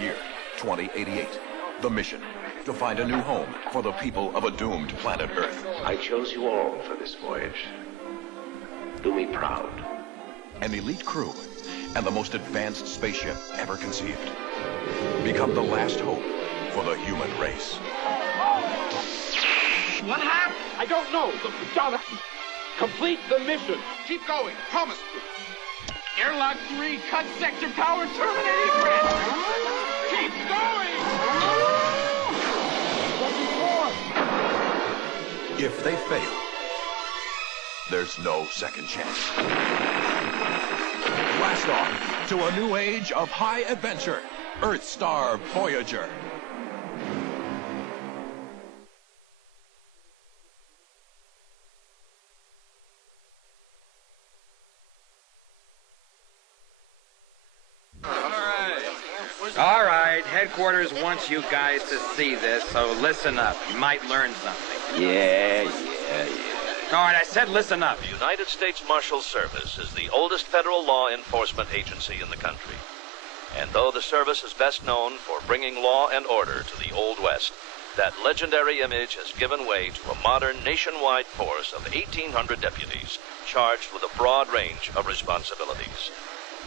year 2088. The mission, to find a new home for the people of a doomed planet Earth. I chose you all for this voyage. Do me proud. An elite crew and the most advanced spaceship ever conceived. Become the last hope for the human race. What happened? I don't know. Jonathan, complete the mission. Keep going. Promise. Airlock 3, cut sector power, terminate egress. Keep going. If they fail, there's no second chance. Blast off to a new age of high adventure. Earthstar Voyager. All right, headquarters wants you guys to see this, so listen up. You might learn something. Yeah. All right, I said listen up. The United States Marshal Service is the oldest federal law enforcement agency in the country. And though the service is best known for bringing law and order to the Old West, that legendary image has given way to a modern nationwide force of 1,800 deputies charged with a broad range of responsibilities.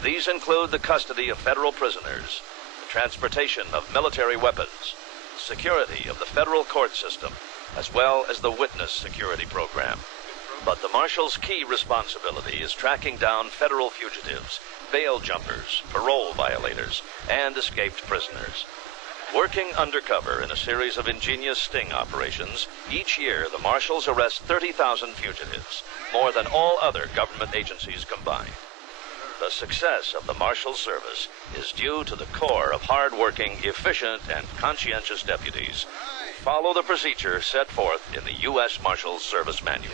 These include the custody of federal prisoners, the transportation of military weapons, security of the federal court system, as well as the witness security program. But the Marshal's key responsibility is tracking down federal fugitives, bail jumpers, parole violators, and escaped prisoners. Working undercover in a series of ingenious sting operations, each year the Marshals arrest 30,000 fugitives, more than all other government agencies combined. The success of the Marshal Service is due to the corps of hard-working, efficient, and conscientious deputies. Follow the procedure set forth in the U.S. Marshals Service Manual.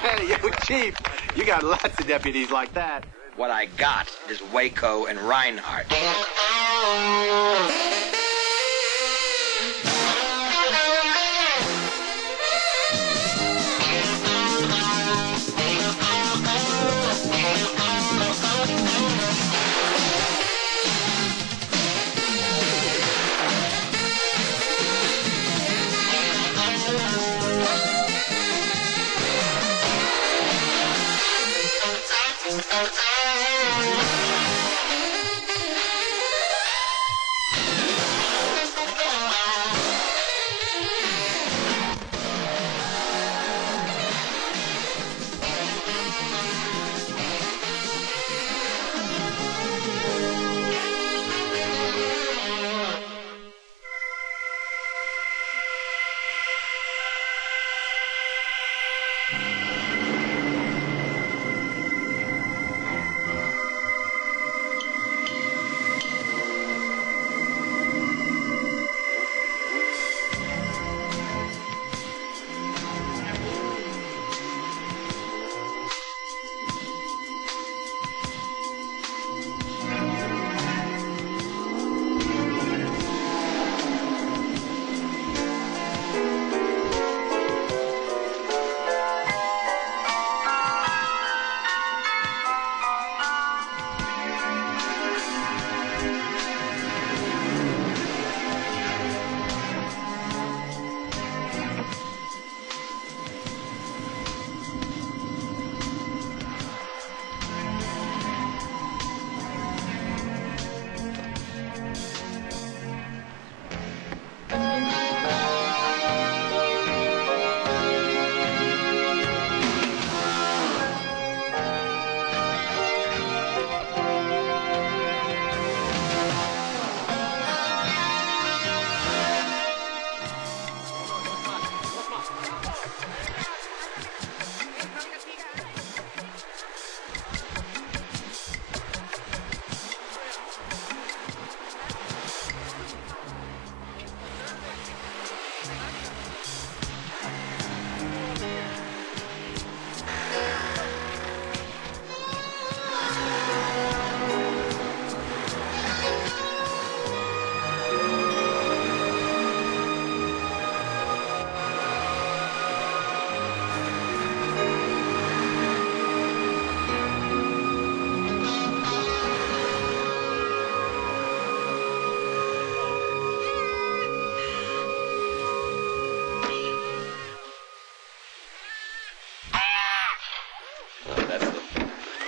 Hey, yo, Chief, you got lots of deputies like that. What I got is Waco and Reinhardt.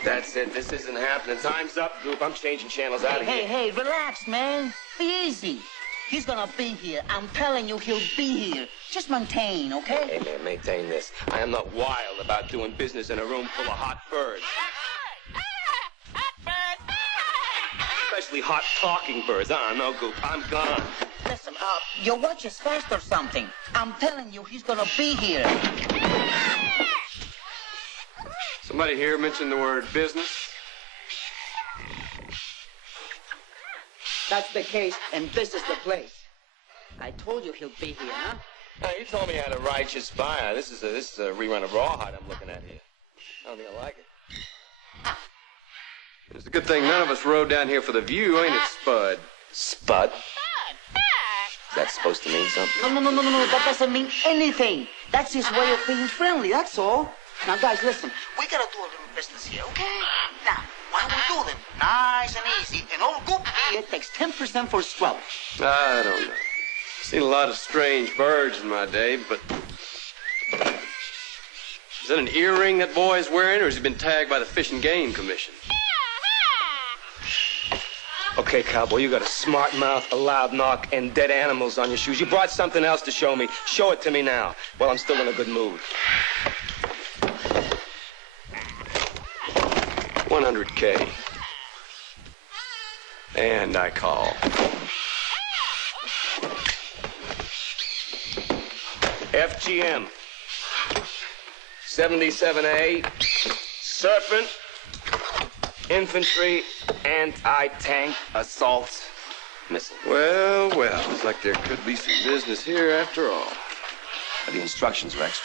That's it. This isn't happening. Time's up, Goop. I'm changing channels out of here. Hey, relax, man. Be easy. He's gonna be here. I'm telling you, he'll be here. Just maintain, okay? Hey, man, maintain this. I am not wild about doing business in a room full of hot birds. Especially hot talking birds. No, Goop. I'm gone. Listen, your watch is fast or something. I'm telling you, he's gonna be here. Somebody here mentioned the word business? That's the case, and this is the place. I told you he'll be here, huh? Now, you told me I had a righteous buyer. This is a rerun of Rawhide I'm looking at here. I don't think I like it. It's a good thing none of us rode down here for the view, ain't it, Spud? Spud? Is that supposed to mean something? No. That doesn't mean anything. That's his way of being friendly, that's all. Now, guys, listen. We gotta do a little business here, okay? Now, why don't we do them? Nice and easy. And old Goop here takes 10% for swell. I don't know. Seen a lot of strange birds in my day, but... Is that an earring that boy's wearing, or has he been tagged by the Fish and Game Commission? Okay, cowboy, you got a smart mouth, a loud knock, and dead animals on your shoes. You brought something else to show me. Show it to me now. Well, I'm still in a good mood. 100K. And I call. FGM. 77A. Serpent. Infantry. Anti-tank assault missile. Well, looks like there could be some business here after all. The instructions, Rex.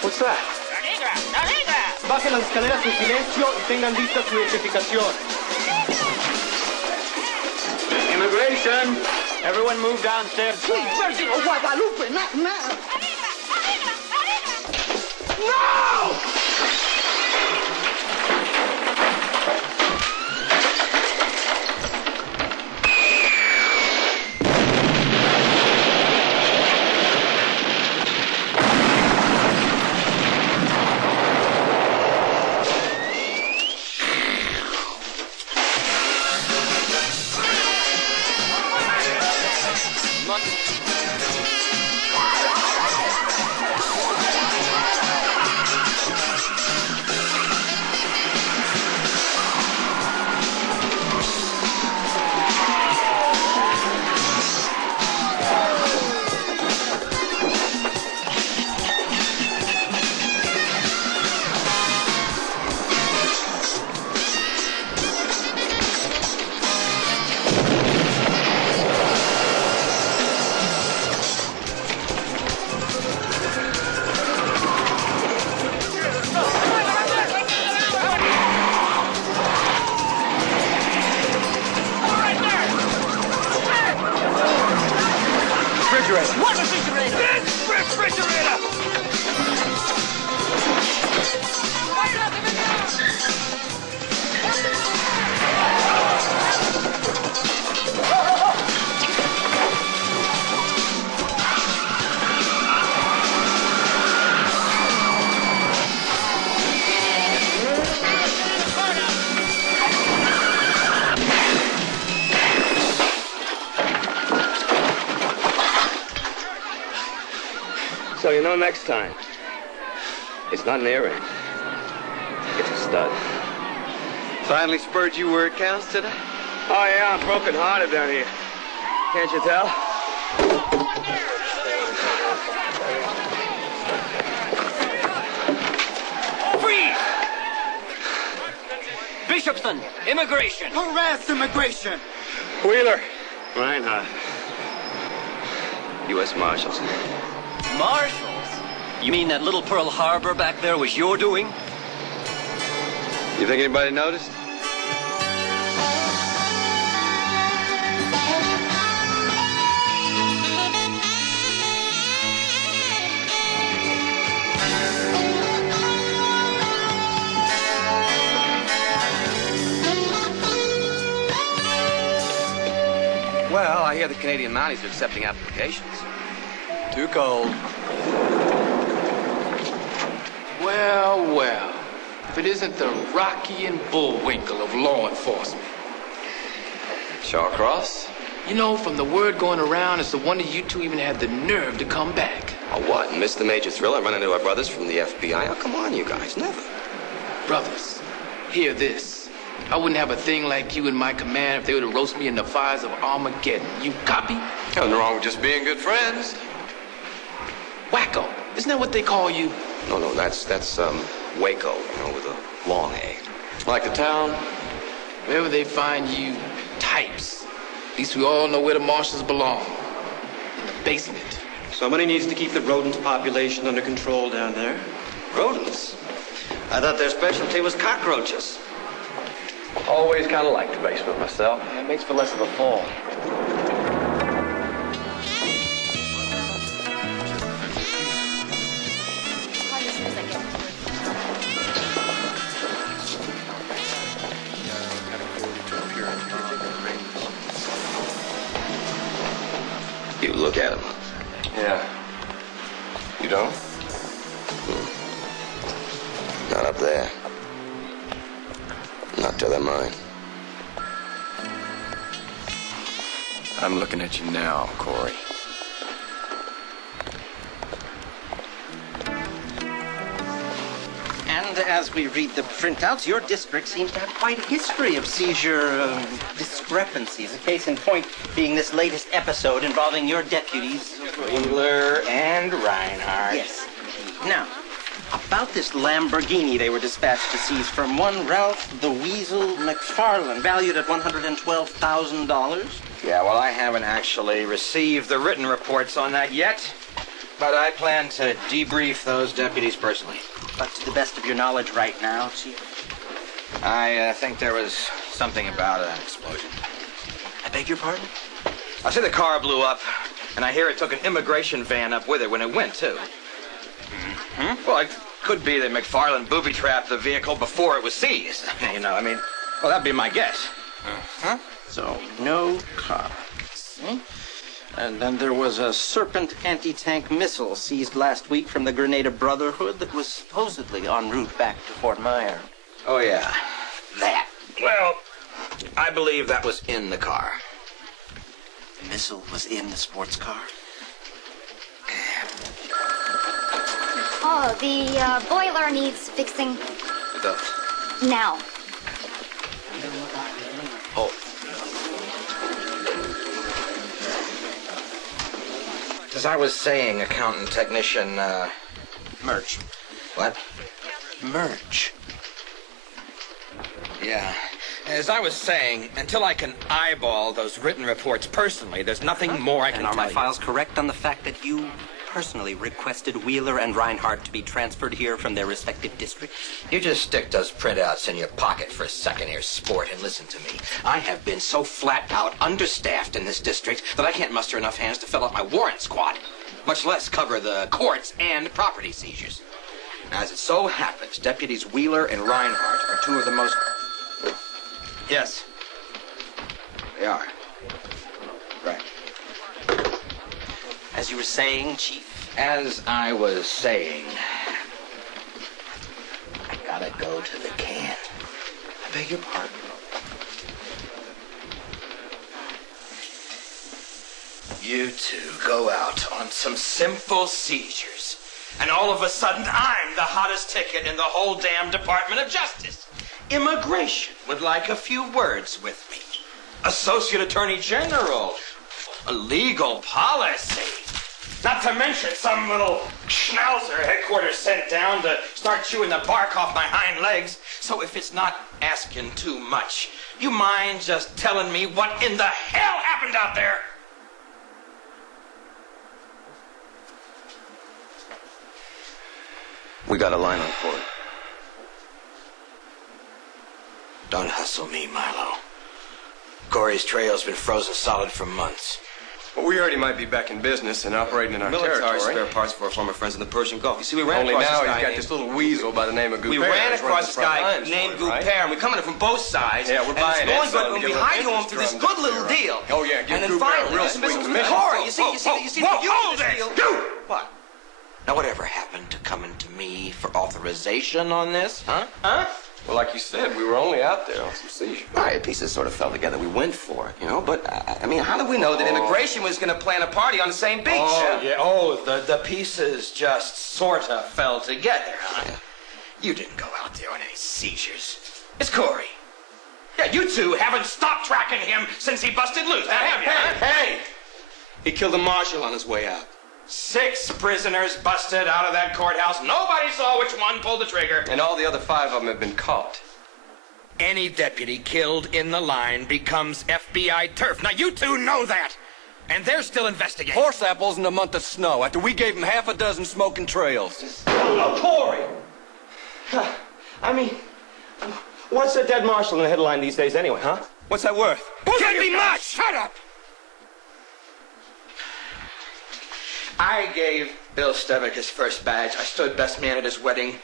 What's that? Bajen las escaleras en silencio y tengan lista su identificación. Immigration! Everyone move downstairs. Sweet Virgin of Guadalupe, not now. No! So you know next time, it's not an earring. It's a stud. Finally spurred you where it counts today? Oh, yeah, I'm broken-hearted down here. Can't you tell? Freeze! Bishopson, immigration. Harass immigration! Wheeler. Reinhardt. U.S. Marshals. Marshals? You mean that little Pearl Harbor back there was your doing? You think anybody noticed? Canadian Mounties are accepting applications. Too cold. Well, well. If it isn't the Rocky and Bullwinkle of law enforcement. Shawcross? You know, from the word going around, it's the wonder you two even had the nerve to come back. Oh, what? Missed the major thrill and run into our brothers from the FBI? Oh, come on, you guys. Never. Brothers, hear this. I wouldn't have a thing like you in my command if they were to roast me in the fires of Armageddon. You copy? Nothing wrong with just being good friends. Wacko. Isn't that what they call you? No, that's Waco, you know, with a long A. Like the town? Wherever they find you, types. At least we all know where the marshals belong. In the basement. Somebody needs to keep the rodent population under control down there. Rodents? I thought their specialty was cockroaches. Always kind of liked the basement myself. It makes for less of a fall. You look at him. Yeah. You don't? Not up there. Not till they're mine. I'm looking at you now, Corey. And as we read the printouts, your district seems to have quite a history of seizure discrepancies. A case in point being this latest episode involving your deputies, Wheeler and Reinhardt. Yes. Now, about this Lamborghini they were dispatched to seize from one Ralph the Weasel McFarland, valued at $112,000. Yeah, well, I haven't actually received the written reports on that yet, but I plan to debrief those deputies personally. But to the best of your knowledge right now, Chief? I think there was something about an explosion. I beg your pardon? I see the car blew up, and I hear it took an immigration van up with it when it went, too. Well, it could be that McFarland booby-trapped the vehicle before it was seized. You know, I mean, well, that'd be my guess. So, no car. See? And then there was a Serpent anti-tank missile seized last week from the Grenada Brotherhood that was supposedly en route back to Fort Myer. Oh, yeah. That. Well, I believe that was in the car. The missile was in the sports car? Oh, the boiler needs fixing. Now. Oh. As I was saying, accountant technician, Merch. What? Merch. Yeah. As I was saying, until I can eyeball those written reports personally, there's nothing more I can tell you. And are my files correct on the fact that you personally requested Wheeler and Reinhardt to be transferred here from their respective districts? You just stick those printouts in your pocket for a second here, sport, and listen to me. I have been so flat out understaffed in this district that I can't muster enough hands to fill out my warrant squad, much less cover the courts and property seizures. As it so happens, Deputies Wheeler and Reinhardt are two of the most... Yes. They are. Right. As you were saying, Chief? As I was saying, I gotta go to the can. I beg your pardon. You two go out on some simple seizures, and all of a sudden I'm the hottest ticket in the whole damn Department of Justice. Immigration would like a few words with me. Associate Attorney General. A legal policy. Not to mention some little schnauzer headquarters sent down to start chewing the bark off my hind legs. So if it's not asking too much, you mind just telling me what in the hell happened out there? We got a line on Corey. Don't hustle me, Milo. Corey's trail's been frozen solid for months. Well, we heard he might be back in business and operating in our territory. Military spare parts for our former friends in the Persian Gulf. You see, we ran Only across now this guy he's got this little weasel by the name of Gouper. We ran across this guy named Gouper, and we're coming in from both sides. Yeah, we're buying it. And it's going good, and we hide you him through this good little deal. Oh, yeah, give and then Gouper finally, a real sweet commission. Corey, you see, hold it! What? Now, whatever happened to coming to me for authorization on this, huh? Well, like you said, we were only out there on some seizure. All right, pieces sort of fell together. We went for it, you know, but, I mean, how did we know that Immigration was going to plan a party on the same beach. Oh, yeah. Oh, the pieces just sort of fell together, huh? Yeah. You didn't go out there on any seizures. It's Corey. Yeah, you two haven't stopped tracking him since he busted loose, have you? Hey! He killed a marshal on his way out. 6 prisoners busted out of that courthouse. Nobody saw which one pulled the trigger. And all the other 5 of them have been caught. Any deputy killed in the line becomes FBI turf. Now, you two know that. And they're still investigating. Horse apples in a month of snow after we gave them half a dozen smoking trails. Oh, Corey! I mean, what's a dead marshal in the headline these days anyway, huh? What's that worth? Can't be much! Shut up! I gave Bill Stevick his first badge. I stood best man at his wedding.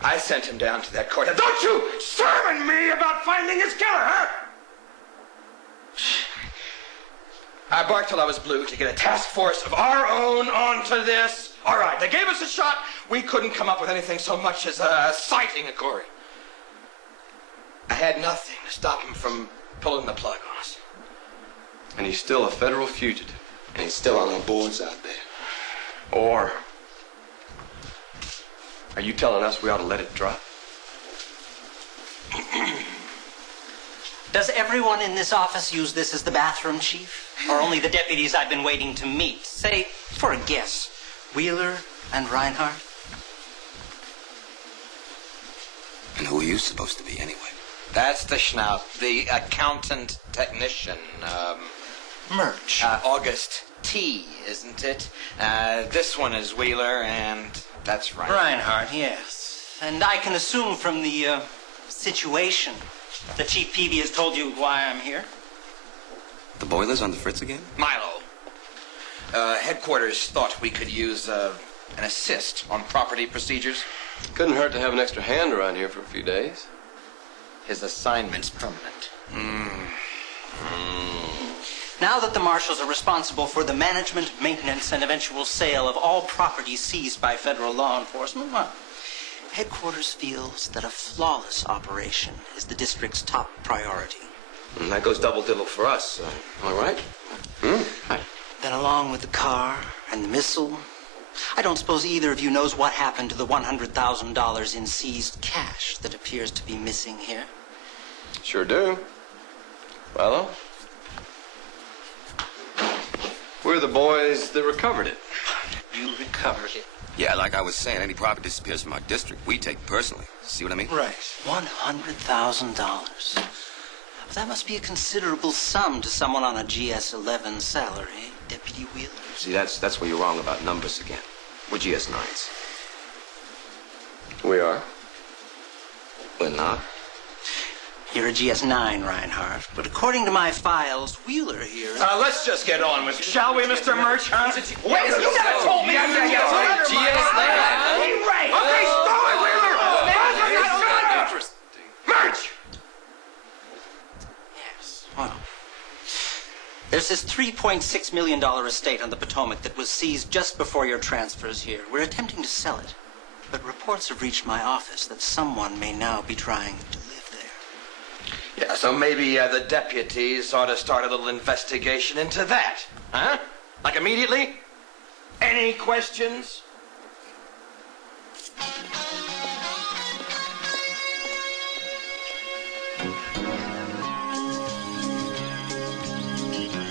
I sent him down to that courthouse. Don't you sermon me about finding his killer, huh? I barked till I was blue to get a task force of our own onto this. All right, they gave us a shot. We couldn't come up with anything so much as a sighting of Corey. I had nothing to stop him from pulling the plug on us. And he's still a federal fugitive. And he's still on our boards out there. Or are you telling us we ought to let it drop? Does everyone in this office use this as the bathroom, Chief? Or only the deputies I've been waiting to meet? Say, for a guess, Wheeler and Reinhardt? And who are you supposed to be, anyway? That's the schnaut, the accountant technician, Murch. August T, isn't it? This one is Wheeler, and that's Reinhardt. Reinhardt, yes. And I can assume from the, situation that Chief Peavy has told you why I'm here? The boiler's on the fritz again? Milo. Headquarters thought we could use an assist on property procedures. Couldn't hurt to have an extra hand around here for a few days. His assignment's permanent. Now that the marshals are responsible for the management, maintenance, and eventual sale of all property seized by federal law enforcement, well, headquarters feels that a flawless operation is the district's top priority. And that goes double-dibble for us. All right? Then along with the car and the missile, I don't suppose either of you knows what happened to the $100,000 in seized cash that appears to be missing here. Sure do. Well, we're the boys that recovered it. You recovered it? Yeah, like I was saying, any property disappears from our district, we take it personally. See what I mean? Right. $100,000. That must be a considerable sum to someone on a GS-11 salary, Deputy Wheeler. See, that's where you're wrong about numbers again. We're GS-9s. We are. We're not. You're a GS-9, Reinhardt, but according to my files, Wheeler here... Let's just get on with it, shall we, Mr. Murch, huh? Wait, you never told me I GS-9. Right. Okay, stop it, Wheeler! Murch! Yes, well... There's this $3.6 million estate on the Potomac that was seized just before your transfers here. We're attempting to sell it, but reports have reached my office that someone may now be trying to live there. Yeah, so maybe the deputies ought to start a little investigation into that, huh? Like immediately? Any questions?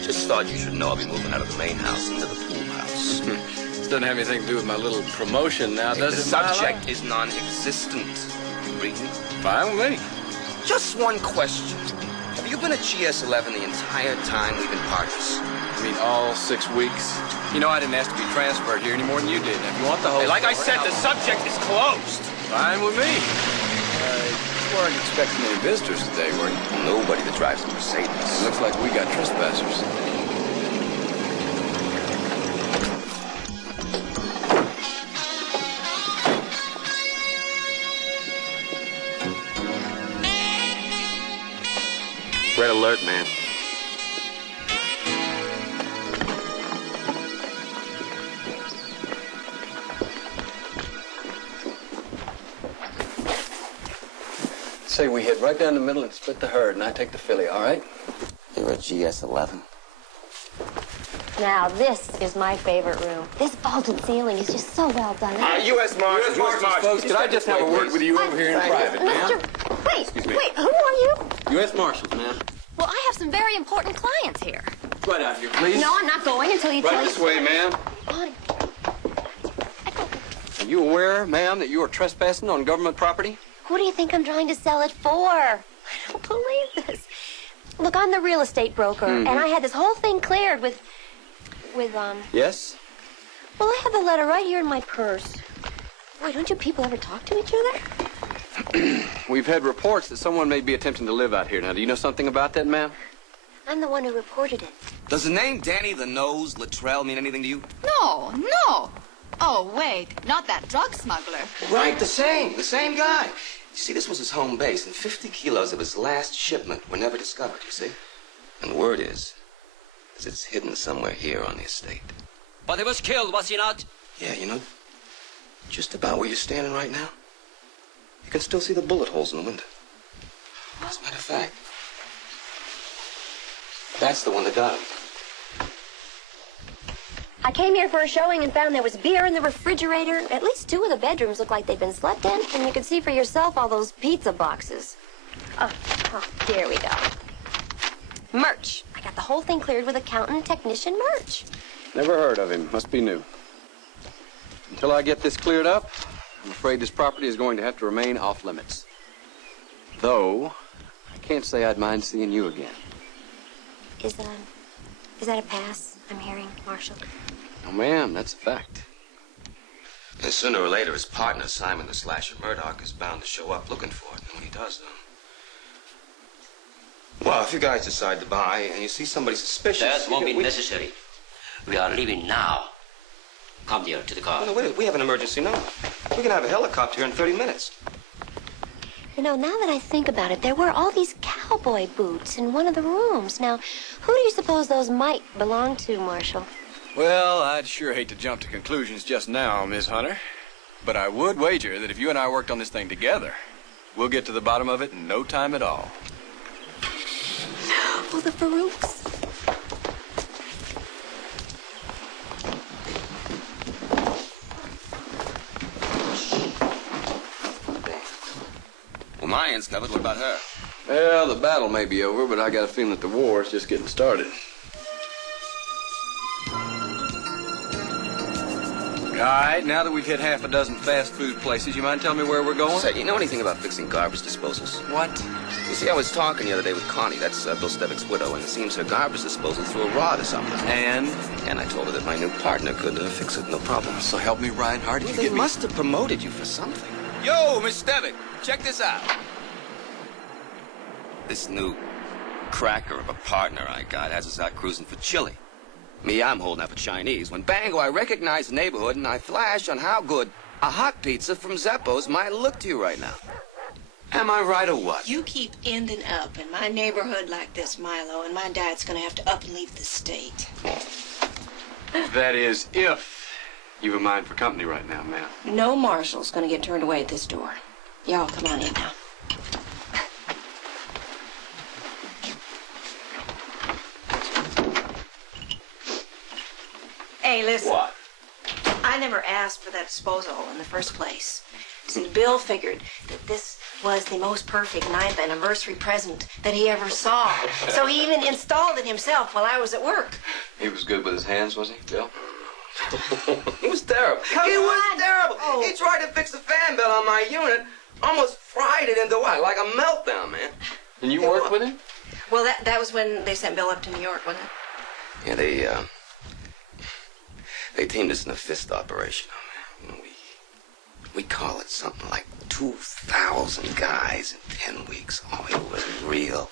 Just thought you should know I'll be moving out of the main house into the pool house. This doesn't have anything to do with my little promotion now, does it? The subject is non-existent. You read me? Fine with me. Just one question. Have you been at GS-11 the entire time we've been partners? I mean, all 6 weeks? You know, I didn't ask to be transferred here any more than you did. If you want the whole... Hey, like I said, the subject is closed. Fine with me. You weren't expecting any visitors today, were you? Nobody that drives a Mercedes. Looks like we got trespassers. alert, man. Say we hit right down the middle and split the herd, and I take the filly, all right? You're a GS-11. Now, this is my favorite room. This vaulted ceiling is just so well done. U.S. Marshals, folks, could I just have a word with you over here in private, ma'am? Wait, who are you? U.S. Marshals, ma'am. Well, I have some very important clients here. Right out here, please. No, I'm not going until you tell me. Right this way, ma'am. Are you aware, ma'am, that you are trespassing on government property? Who do you think I'm trying to sell it for? I don't believe this. Look, I'm the real estate broker, and I had this whole thing cleared with, Yes? Well, I have the letter right here in my purse. Wait, don't you people ever talk to each other? We've had reports that someone may be attempting to live out here. Now, do you know something about that, ma'am? I'm the one who reported it. Does the name Danny the Nose Luttrell mean anything to you? No. Oh, wait, not that drug smuggler. Right, the same guy. You see, this was his home base, and 50 kilos of his last shipment were never discovered, you see? And word is it's hidden somewhere here on the estate. But he was killed, was he not? Yeah, you know, just about where you're standing right now, you can still see the bullet holes in the window. As a matter of fact, that's the one that got him. I came here for a showing and found there was beer in the refrigerator. At least 2 of the bedrooms look like they've been slept in, and you can see for yourself all those pizza boxes. Oh, here we go. Merch. I got the whole thing cleared with accountant technician merch. Never heard of him. Must be new. Until I get this cleared up, I'm afraid this property is going to have to remain off limits. Though, I can't say I'd mind seeing you again. Is that a pass I'm hearing, Marshal? Oh, ma'am, that's a fact. And sooner or later, his partner, Simon the Slasher Murdoch, is bound to show up looking for it. And when he does, well, if you guys decide to buy and you see somebody suspicious... That won't be necessary. We are leaving now. Come here to the car. No, wait, we have an emergency now. We can have a helicopter here in 30 minutes. You know, now that I think about it, there were all these cowboy boots in one of the rooms. Now, who do you suppose those might belong to, Marshal? Well, I'd sure hate to jump to conclusions just now, Miss Hunter. But I would wager that if you and I worked on this thing together, we'll get to the bottom of it in no time at all. Oh, the Farouks. Well, my end's covered. What about her? Well, the battle may be over, but I got a feeling that the war is just getting started. All right, now that we've hit half a dozen fast food places, you mind telling me where we're going? Say, you know anything about fixing garbage disposals? What? You see, I was talking the other day with Connie, that's Bill Stevick's widow, and it seems her garbage disposal threw a rod or something. And I told her that my new partner could fix it, no problem. So help me, Reinhardt, if you They give me... must have promoted you for something. Yo, Miss Stevick, check this out. This new cracker of a partner I got has us out cruising for Chile. Me, I'm holding out for Chinese. When bango, I recognize the neighborhood and I flash on how good a hot pizza from Zeppo's might look to you right now. Am I right or what? You keep ending up in my neighborhood like this, Milo, and my dad's gonna have to up and leave the state. That is, if you've a mind for company right now, ma'am. No Marshall's gonna get turned away at this door. Y'all come on in now. Hey, listen. What? I never asked for that disposal in the first place. See, Bill figured that this was the most perfect 9th anniversary present that he ever saw. So he even installed it himself while I was at work. He was good with his hands, was he, Bill? It was terrible. Come It was on. terrible. Oh. He tried to fix the fan belt on my unit, almost fried it into what? Like a meltdown, man. And you worked with him? Well, that was when they sent Bill up to New York, wasn't it? Yeah, they teamed us in a fist operation. You know, we call it something like 2,000 guys in 10 weeks. Oh, it was real.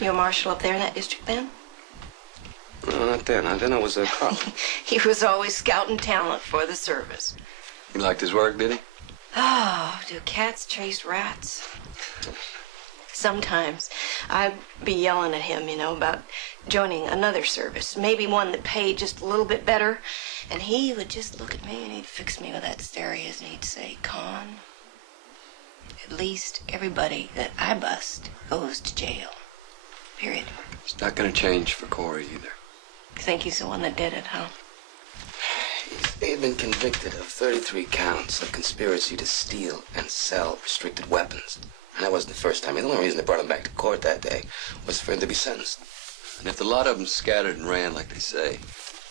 You a marshal up there in that district then? No, not then. Then I was a cop. He was always scouting talent for the service. He liked his work, did he? Oh, do cats chase rats? Sometimes I'd be yelling at him, about joining another service, maybe one that paid just a little bit better. And he would just look at me and he'd fix me with that stare of his and he'd say, Con, at least everybody that I bust goes to jail. Period. It's not going to change for Corey either. You think he's the one that did it, huh? He's been convicted of 33 counts of conspiracy to steal and sell restricted weapons. And that wasn't the first time. The only reason they brought him back to court that day was for him to be sentenced. And if the lot of them scattered and ran like they say,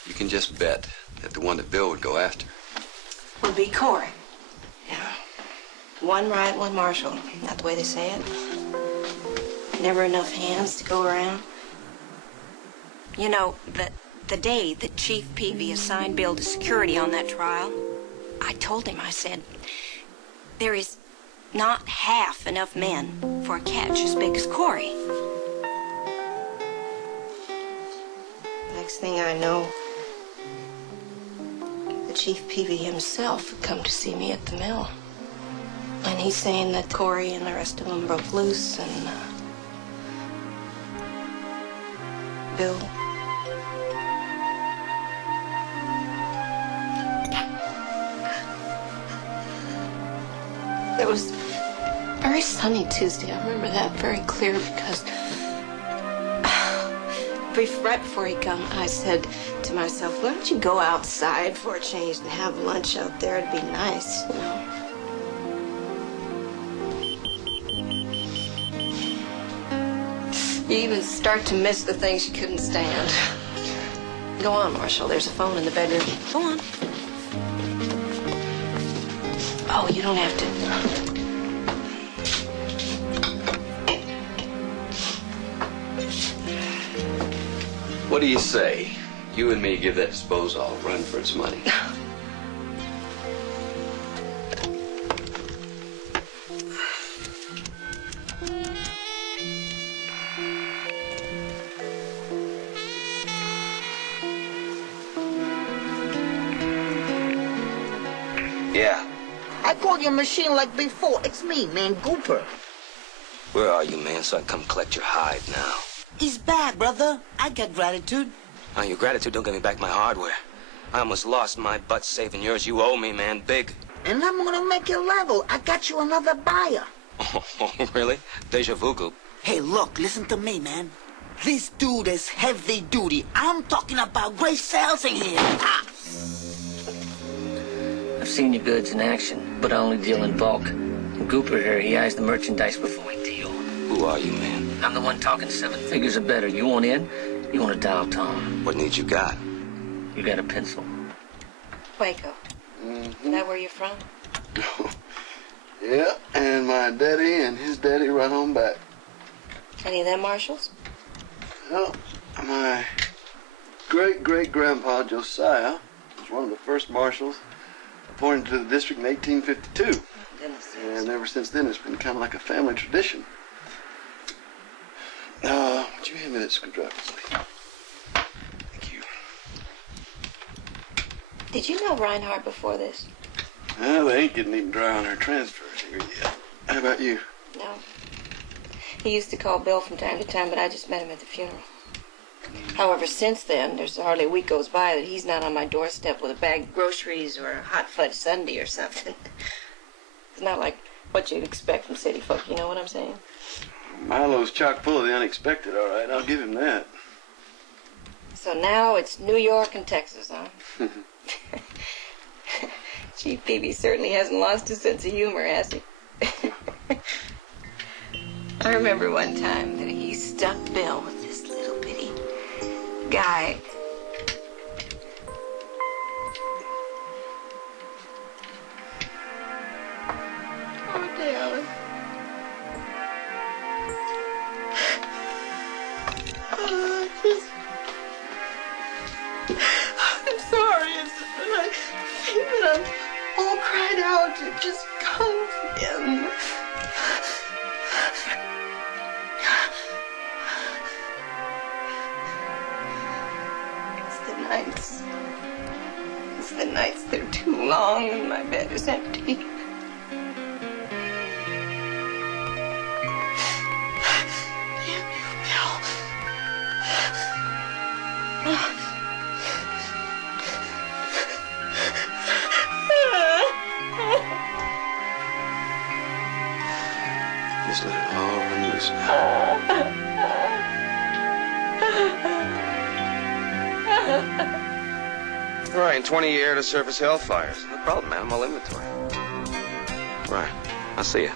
you can just bet that the one that Bill would go after would be Corey. Yeah. One right, one marshal. Not the way they say it. Never enough hands to go around. The day that Chief Peavy assigned Bill to security on that trial, I told him, I said, there is not half enough men for a catch as big as Corey. Next thing I know, the Chief Peavy himself had come to see me at the mill. And he's saying that Corey and the rest of them broke loose and Bill. It was very sunny Tuesday. I remember that very clear because right before he come, I said to myself, why don't you go outside for a change and have lunch out there? It'd be nice, You even start to miss the things you couldn't stand. Go on, Marshall. There's a phone in the bedroom. Go on. Oh, you don't have to. What do you say? You and me give that disposal a run for its money. Yeah. I called your machine like before. It's me, man, Gooper. Where are you, man, so I can come collect your hide now? He's back, brother. I got gratitude. Now, your gratitude don't give me back my hardware. I almost lost my butt saving yours. You owe me, man, big. And I'm gonna make it level. I got you another buyer. Oh, really? Deja vu, Goop. Hey, look, listen to me, man. This dude is heavy duty. I'm talking about great sales in here. Ah. I've seen your goods in action, but I only deal in bulk. And Gooper here, he eyes the merchandise before we deal. Who are you, man? I'm the one talking 7 figures or better. You want in? You want to dial Tom? What needs you got? You got a pencil? Waco. Is that where you're from? Yeah, and my daddy and his daddy right on back. Any of them marshals? Well, my great-great-grandpa Josiah was one of the first marshals appointed to the district in 1852. And ever since then, it's been kind of like a family tradition. Would you hand me that screwdriver, please? Thank you. Did you know Reinhardt before this? Well, the ink isn't even dry on our transfers here yet. How about you? No. He used to call Bill from time to time, but I just met him at the funeral. However, since then, there's hardly a week goes by that he's not on my doorstep with a bag of groceries or a hot fudge sundae or something. It's not like what you'd expect from city folk, you know what I'm saying? Milo's chock full of the unexpected, all right. I'll give him that. So now it's New York and Texas, huh? Chief Peavy certainly hasn't lost his sense of humor, has he? I remember one time that he stuck Bill with this little bitty guy. Oh, darling. I'm sorry. I'm all cried out. It just comes in. It's the nights they're too long and my bed is empty. Right, and 20 air-to-surface Hellfires. No problem, man. I'm all inventory. Right. I'll see ya.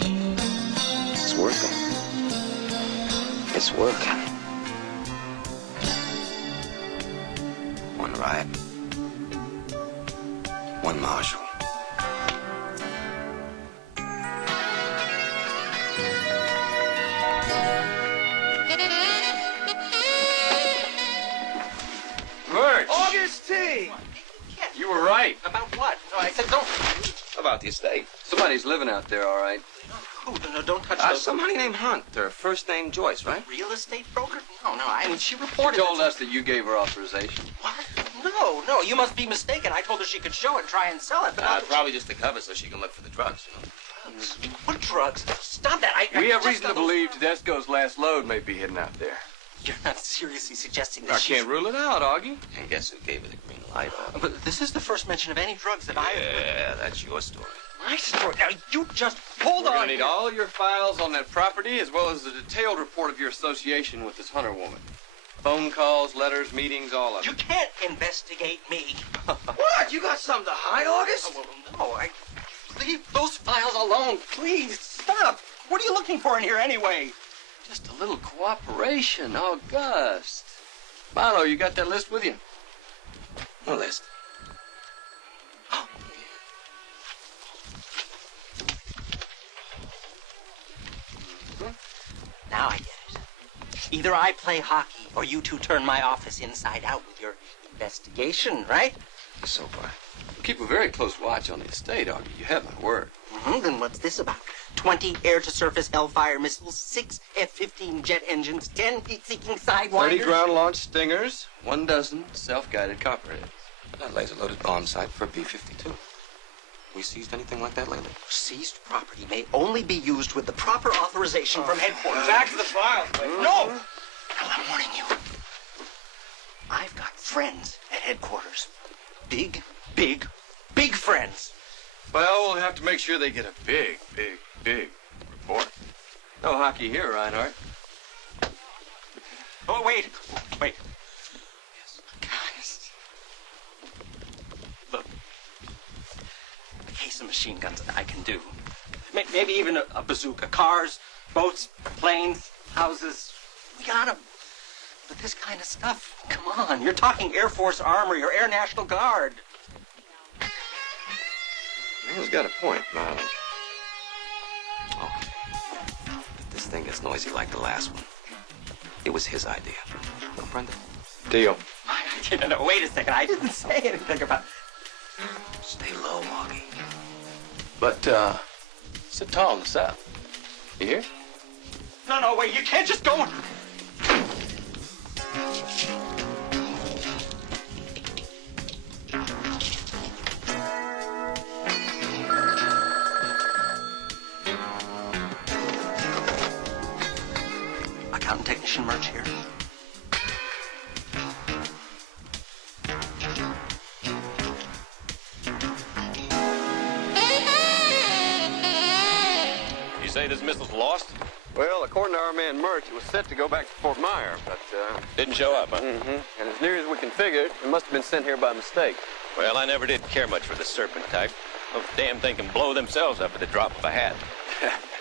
It's working. It's working. One riot. One marshal. Merch! August T! You were right. About what? No, I said don't. About the estate. Somebody's living out there, all right. Who? No, don't touch those. Somebody named Hunt. Her first name Joyce, right? Real estate broker? No, I mean, she reported. She told us that you gave her authorization. What? No, you must be mistaken. I told her she could show and try and sell it, but probably just to cover so she can look for the drugs, you know. Drugs? What drugs? Stop that. We have reason to believe Tedesco's last load may be hidden out there. You're not seriously suggesting that I can't rule it out, Augie. And guess who gave her the green light, Augie? But this is the first mention of any drugs that Yeah, that's your story. My story? Now, you just hold We're on. gonna need all your files on that property, as well as a detailed report of your association with this Hunter woman. Phone calls, letters, meetings, all of it. You can't investigate me. What? You got something to hide, August? No, leave those files alone, please. Stop. What are you looking for in here anyway? Just a little cooperation, August. Milo, you got that list with you? No list. Now I get it. Either I play hockey or you two turn my office inside out with your investigation, right? So far. Keep a very close watch on the estate, Augie. You have my word. Then what's this about? 20 air-to-surface Hellfire missiles, 6 F-15 jet engines, 10 heat-seeking Sidewinders. 30 ground-launched Stingers, 1 dozen self-guided Copperheads. That laser-loaded bomb sight for a B-52. We seized anything like that lately? Seized property may only be used with the proper authorization from headquarters. Back to the files, please. No! Now, I'm warning you. I've got friends at headquarters. Big friends. Well, we'll have to make sure they get a big report. No hockey here, Reinhardt. Oh, wait. Yes. Look. A case of machine guns that I can do. Maybe even a bazooka. Cars, boats, planes, houses. We got them. But this kind of stuff, come on. You're talking Air Force Armory or Air National Guard. Man's got a point, Milo. Okay. If this thing gets noisy like the last one, it was his idea. Comprende? Deal. No, wait a second. I didn't say anything about... Stay low, Augie. But, sit tall in the south. You hear? No, wait. You can't just go... Accountant technician merch here. You say this missile's lost? Well, according to our man Murch, it was set to go back to Fort Myer, but, Didn't show up, huh? And as near as we can figure, it must have been sent here by mistake. Well, I never did care much for the Serpent type. Those damn thing can blow themselves up at the drop of a hat.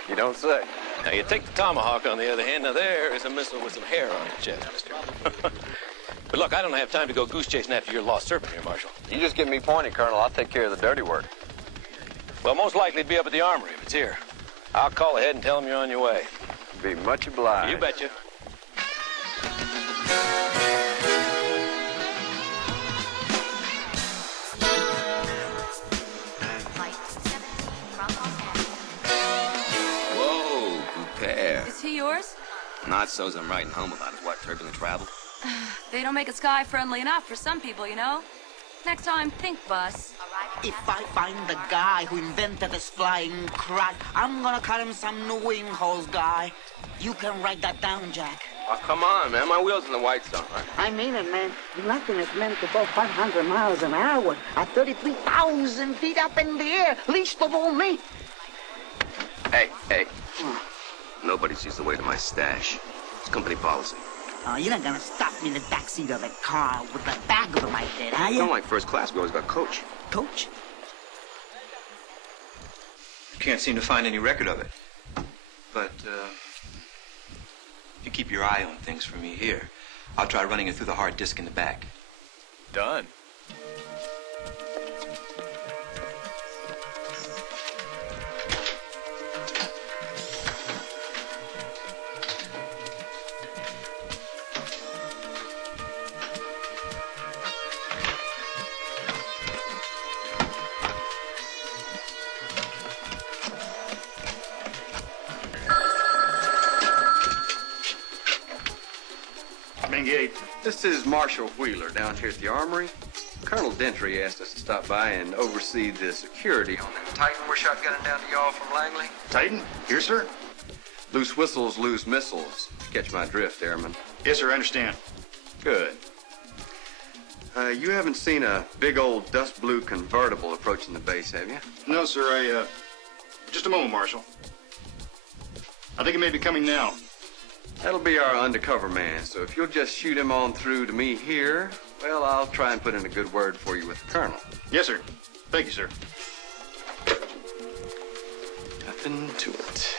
You don't say. Now, you take the Tomahawk, on the other hand. Now, there is a missile with some hair on its chest, mister. But look, I don't have time to go goose chasing after your lost Serpent here, Marshal. You just get me pointed, Colonel. I'll take care of the dirty work. Well, most likely it'd be up at the armory if it's here. I'll call ahead and tell them you're on your way. Be much obliged. You betcha. Whoa, Coupe. Is he yours? Not so's I'm writing home about his what, turbulent travel? They don't make a sky friendly enough for some people, you know. Next time, think bus. If I find the guy who invented this flying crack, I'm gonna cut him some new wing holes, guy. You can write that down, Jack. Oh, come on, man. My wheel's in the white zone, right? I mean it, man. Nothing is meant to go 500 miles an hour at 33,000 feet up in the air, least of all me. Hey. Nobody sees the way to my stash. It's company policy. You're not gonna stop me in the backseat of a car with a bag over my head, are you? Don't like first class. We always got coach. Coach? Can't seem to find any record of it. But, if you keep your eye on things for me here, I'll try running it through the hard disk in the back. Done. This is Marshal Wheeler down here at the Armory. Colonel Dentry asked us to stop by and oversee the security on that Titan we're shotgunning down to y'all from Langley. Titan? Here, sir? Loose whistles, lose missiles. Catch my drift, Airman. Yes, sir, I understand. Good. You haven't seen a big old dust blue convertible approaching the base, have you? No, sir, just a moment, Marshal. I think it may be coming now. That'll be our undercover man, so if you'll just shoot him on through to me here, well, I'll try and put in a good word for you with the Colonel. Yes, sir. Thank you, sir. Nothing to it.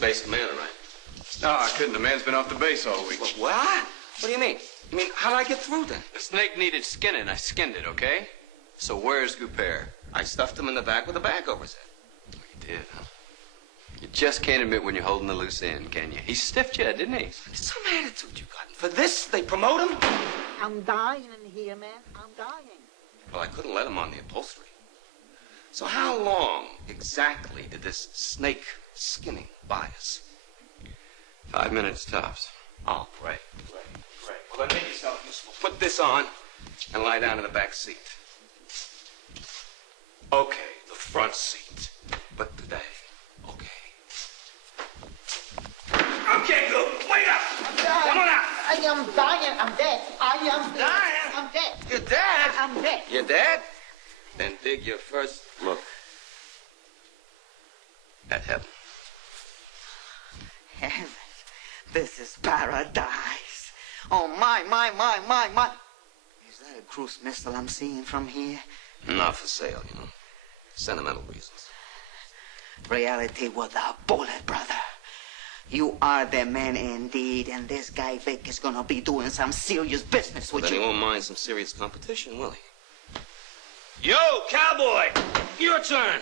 Base commander, right? No, I couldn't. The man's been off the base all week. What? What do you mean? I mean, how did I get through then? The snake needed skinning. I skinned it, okay? So where's Gouper? I stuffed him in the back with a bag over his head. You did, huh? You just can't admit when you're holding the loose end, can you? He stiffed you, didn't he? Some attitude you got. For this, they promote him? I'm dying in here, man. I'm dying. Well, I couldn't let him on the upholstery. So how long exactly did this snake skinning buy us? 5 minutes tops. Oh, great. Well, then make yourself useful. Put this on and lie down in the back seat. Okay, the front seat. But today, okay. Okay, good. Wait up. I'm dying. Come on out. I am dying. I'm dead. I am dead. Dying? I'm dead. You're dead? I'm dead. You're dead? Then dig your first look at heaven. Heaven. This is paradise. Oh, my. Is that a cruise missile I'm seeing from here? Not for sale, you know. Sentimental reasons. Reality with a bullet, brother. You are the man indeed, and this guy Vic is gonna be doing some serious business with Then you. he won't mind some serious competition, will he? Yo, cowboy! Your turn!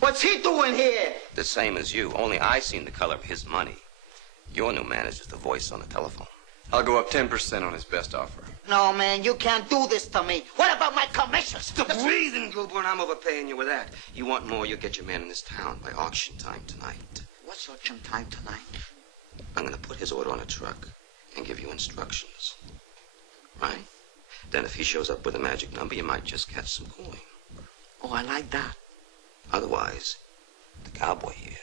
What's he doing here? The same as you, only I seen the color of his money. Your new man is just a voice on the telephone. I'll go up 10% on his best offer. No, man, you can't do this to me. What about my commissions? The breathing, Gilbert, I'm overpaying you with that. You want more, you'll get your man in this town by auction time tonight. What's auction time tonight? I'm gonna put his order on a truck and give you instructions. Right? Then if he shows up with a magic number, you might just catch some coin. Oh, I like that. Otherwise, the cowboy here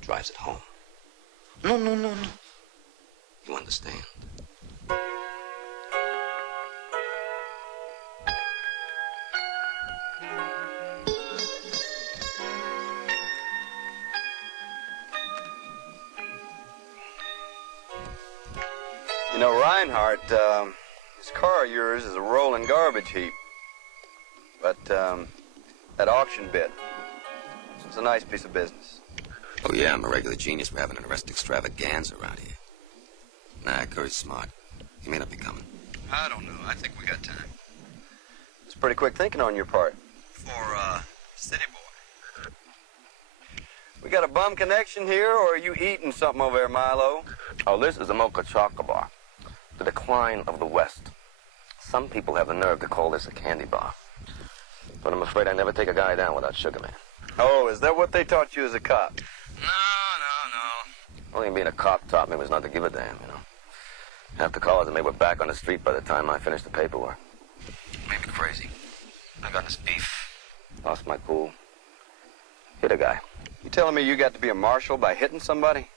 drives it home. No. You understand? You know, Reinhardt, this car of yours is a rolling garbage heap. But, that auction bit, it's a nice piece of business. Oh, yeah, I'm a regular genius for having an arrest extravaganza around here. Nah, Curry's smart. He may not be coming. I don't know. I think we got time. It's pretty quick thinking on your part. For, city boy. We got a bum connection here, or are you eating something over there, Milo? Oh, this is a Mocha Chocolate Bar. The decline of the West. Some people have the nerve to call this a candy bar. But I'm afraid I never take a guy down without Sugar Man. Oh, is that what they taught you as a cop? No. Only being a cop taught me was not to give a damn, you know. Half the callers and they were back on the street by the time I finished the paperwork. Made me crazy. I got in this beef. Lost my cool. Hit a guy. You telling me you got to be a marshal by hitting somebody?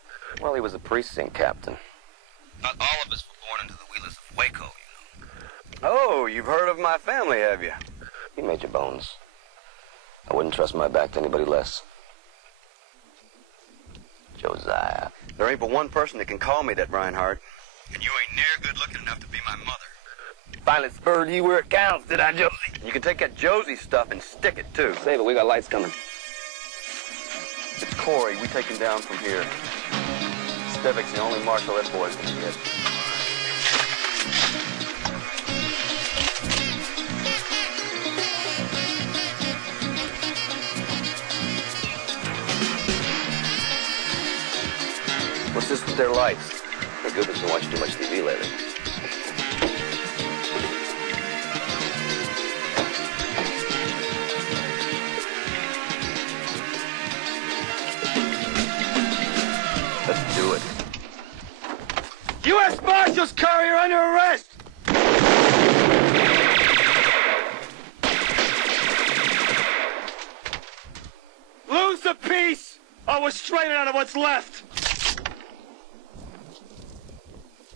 Well, he was a precinct captain. Not all of us were born into the Wheelers of Waco, you know. Oh, you've heard of my family, have you? You made your bones. I wouldn't trust my back to anybody less. Josiah. There ain't but one person that can call me that, Reinhardt. And you ain't near good looking enough to be my mother. Finally spurred you where it counts, did I, Josie? You can take that Josie stuff and stick it, too. Save it, we got lights coming. It's Corey. We take him down from here. Stevik's the only marshal that boy's gonna get. What's this with their lights? The goobers been watching too much TV lately. Let's do it. U.S. Marshals, Curry, are under arrest! Lose the peace, or we're straining out of what's left!